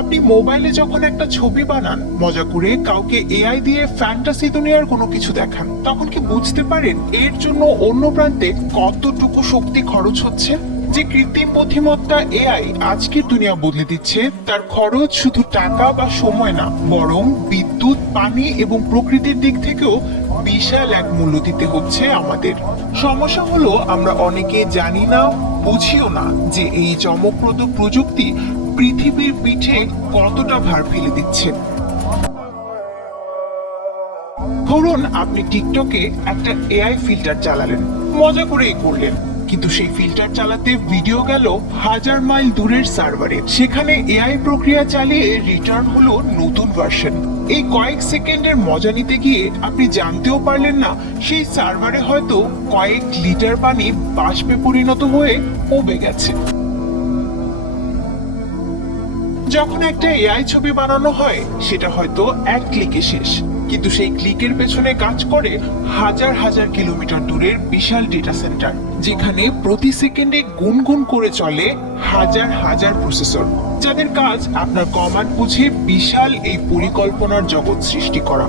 আপনি মোবাইলে যখন একটা ছবি বানান, মজা করে কাউকে এআই দিয়ে ফ্যান্টাসি দুনিয়ার কোনো কিছু দেখান, তখন কি বুঝতে পারেন এর জন্য অন্য প্রান্তে কতটুকু শক্তি খরচ হচ্ছে? যে কৃত্রিম বুদ্ধিমত্তা এআই আজকের দুনিয়া বদলে দিচ্ছে, তার খরচ শুধু টাকা বা সময় না, বরং বিদ্যুৎ, পানি এবং প্রকৃতির দিক থেকেও বিশাল এক মূল্য দিতে হচ্ছে আমাদের। সমস্যা হলো আমরা অনেকে জানি না, বুঝিও না যে এই চমকপ্রদ প্রযুক্তি পৃথিবীর পিঠে কতটা ভার ফেলে দিচ্ছে। ধরুন আপনি টিকটকে একটা এআই ফিল্টার চালালেন, মজা করেই করলেন, কিন্তু সেই ফিল্টার চালাতে ভিডিও গেল 1000 মাইল দূরের সার্ভারে। সেখানে এআই প্রক্রিয়া চালিয়ে রিটার্ন হলো নতুন ভার্সন। এই কয়েক সেকেন্ডের মজা নিতে গিয়ে আপনি জানতেও পারলেন না সেই সার্ভারে হয়তো কয়েক লিটার পানি বাষ্পে পরিণত হয়ে কমে গেছে। যখন একটা এআই ছবি বানানো হয়, সেটা হয়তো এক ক্লিকে শেষ, কিন্তু সেই ক্লিকের পেছনে কাজ করে হাজার হাজার কিলোমিটার দূরের বিশাল ডেটা সেন্টার, যেখানে প্রতি সেকেন্ডে গুনগুন করে চলে হাজার হাজার প্রসেসর, যাদের কাজ আপনার কমান্ড বুঝে বিশাল এই পরিকল্পনার জগৎ সৃষ্টি করা।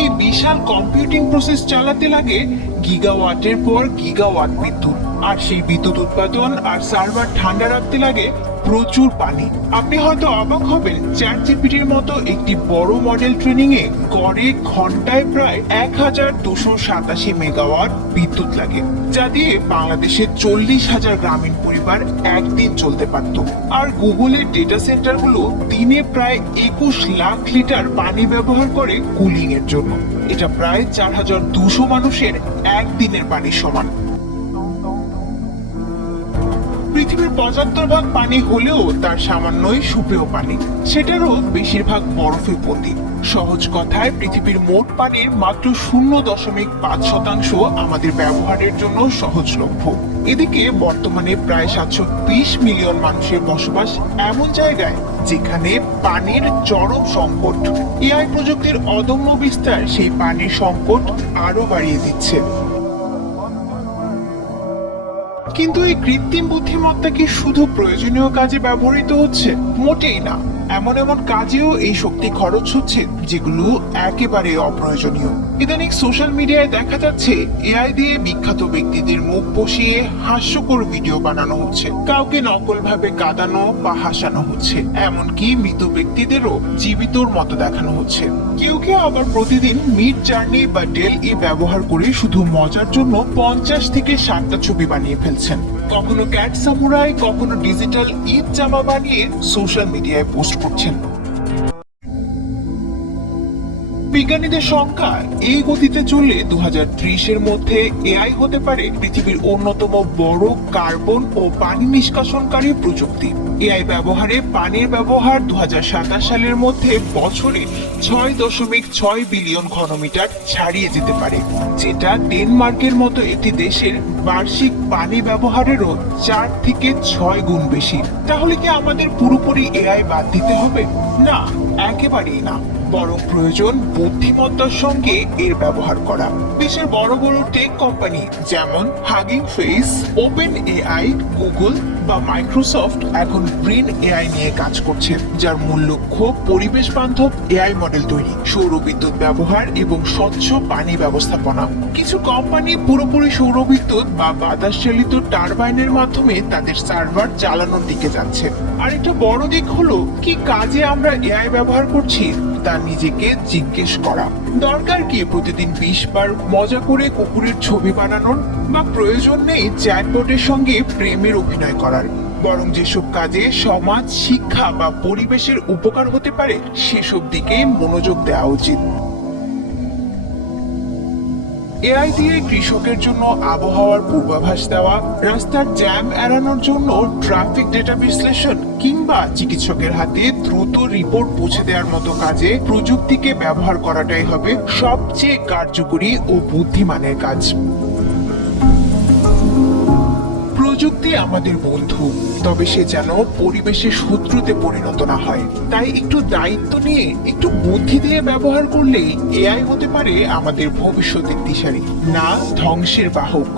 এই বিশাল কম্পিউটিং প্রসেস চালাতে লাগে গিগাওয়াটের পর গিগাওয়াট বিদ্যুৎ, আর সেই বিদ্যুৎ উৎপাদন আর সার্ভার ঠান্ডা রাখতে লাগে প্রচুর পানি। আপনি হয়তো অবাক হবেন, চ্যাটজিপিটির মতো একটি বড় মডেল ট্রেনিং এ গড়ে ঘন্টায় প্রায় 1287 মেগাওয়াট বিদ্যুৎ লাগে, যা দিয়ে বাংলাদেশের 40,000 গ্রামীণ পরিবার একদিন চলতে পারত। আর গুগলের ডেটা সেন্টার গুলো দিনে প্রায় 21 লাখ লিটার পানি ব্যবহার করে কুলিং এর জন্য। এটা প্রায় 4200 মানুষের একদিনের পানির সমান। পৃথিবীর 75% পানি হলেও তার সামান্যই সুপেয় পানি, সেটারও বেশিরভাগ বরফে বন্দী। সহজ কথায় পৃথিবীর মোট পানির মাত্র 0.5% আমাদের ব্যবহারের জন্য সহজলভ্য। এদিকে বর্তমানে প্রায় 720 মিলিয়ন মানুষের বসবাস এমন জায়গায় যেখানে পানির চরম সংকট। এআই প্রযুক্তির অদম্য বিস্তার সেই পানির সংকট আরো বাড়িয়ে দিচ্ছে। কিন্তু এই কৃত্রিম বুদ্ধিমত্তা কি শুধু প্রয়োজনীয় কাজে ব্যবহৃত হচ্ছে? মোটেই না। এমন এমন কাজেও এই শক্তি খরচ হচ্ছে যেগুলো একেবারে অপ্রয়োজনীয়। ইদানিং সোশ্যাল মিডিয়ায় দেখা যাচ্ছে এআই দিয়ে বিখ্যাত ব্যক্তিদের মুখ বসিয়ে হাস্যকর ভিডিও বানানো হচ্ছে, কাউকে নকল ভাবে কাঁদানো বা হাসানো হচ্ছে, এমনকি মৃত ব্যক্তিদেরও জীবিতর মতো দেখানো হচ্ছে। কেউ কেউ আবার প্রতিদিন মিড জার্নি বা ডেল ই ব্যবহার করে শুধু মজার জন্য 50 থেকে 60টা ছবি বানিয়ে ফেলছেন। কখনো ক্যাট সামুরাই, কখনো ডিজিটাল ঈদ জামা বানিয়ে সোশ্যাল মিডিয়ায় পোস্ট করছেন। বিজ্ঞানীদের সংখ্যা এই গতিতে চললে 2030 এর মধ্যে এআই হতে পারে পৃথিবীর অন্যতম বড় কার্বন ও পানি নিষ্কাশনকারী প্রযুক্তি। এআই ব্যবহারে পানির ব্যবহার 2027 সালের মধ্যে বছরে 6.6 বিলিয়ন ঘনমিটার ছাড়িয়ে যেতে পারে, যেটা ডেনমার্কের মতো একটি দেশের বার্ষিক পানি ব্যবহারেরও 4 থেকে 6 গুণ বেশি। তাহলে কি আমাদের পুরোপুরি এআই বাদ দিতে হবে? না, একেবারেই না, বরং প্রয়োজন বুদ্ধিমত্তার সঙ্গে এর ব্যবহার করা। দেশের বড় বড় টেক কোম্পানি যেমন hugging face, open AI, Google বা মাইক্রোসফট এখন ব্রেন এআই নিয়ে কাজ করছে, যার মূল লক্ষ্য পরিবেশ বান্ধব এআই মডেল তৈরি, সৌর বিদ্যুৎ ব্যবহার এবং স্বচ্ছ পানি ব্যবস্থাপনা। কিছু কোম্পানি পুরোপুরি সৌর বিদ্যুৎ বা বাতাস চালিত টারবাইনের মাধ্যমে তাদের সার্ভার চালানোর দিকে যাচ্ছে। আর একটা বড় দিক হলো, কি কাজে আমরা এআই ব্যবহার করছি তা নিজেকে জিজ্ঞেস করা। দরকার কি প্রতিদিন 20 বার মজা করে কুকুরের ছবি বানানোর, বা প্রয়োজন নেই চ্যাটবটের সঙ্গে প্রেমের অভিনয় করার? বরং যেসব কাজে সমাজ, শিক্ষা বা পরিবেশের উপকার হতে পারে সেসব দিকে মনোযোগ দেওয়া উচিত। এআই দিয়ে কৃষকের জন্য আবহাওয়ার পূর্বাভাস দেওয়া, রাস্তার জ্যাম এড়ানোর জন্য ট্রাফিক ডেটা বিশ্লেষণ, কিংবা চিকিৎসকের হাতে দ্রুত রিপোর্ট পৌঁছে দেওয়ার মতো কাজে প্রযুক্তিকে ব্যবহার করাটাই হবে সবচেয়ে কার্যকরী ও বুদ্ধিমানের কাজ। প্রযুক্তি আমাদের বন্ধু, তবে সে যেন পরিবেশের শত্রুতে পরিণত না হয়। তাই একটু দায়িত্ব নিয়ে, একটু বুদ্ধি দিয়ে ব্যবহার করলেই এআই হতে পারে আমাদের ভবিষ্যতের দিশারি, না ধ্বংসের বাহক।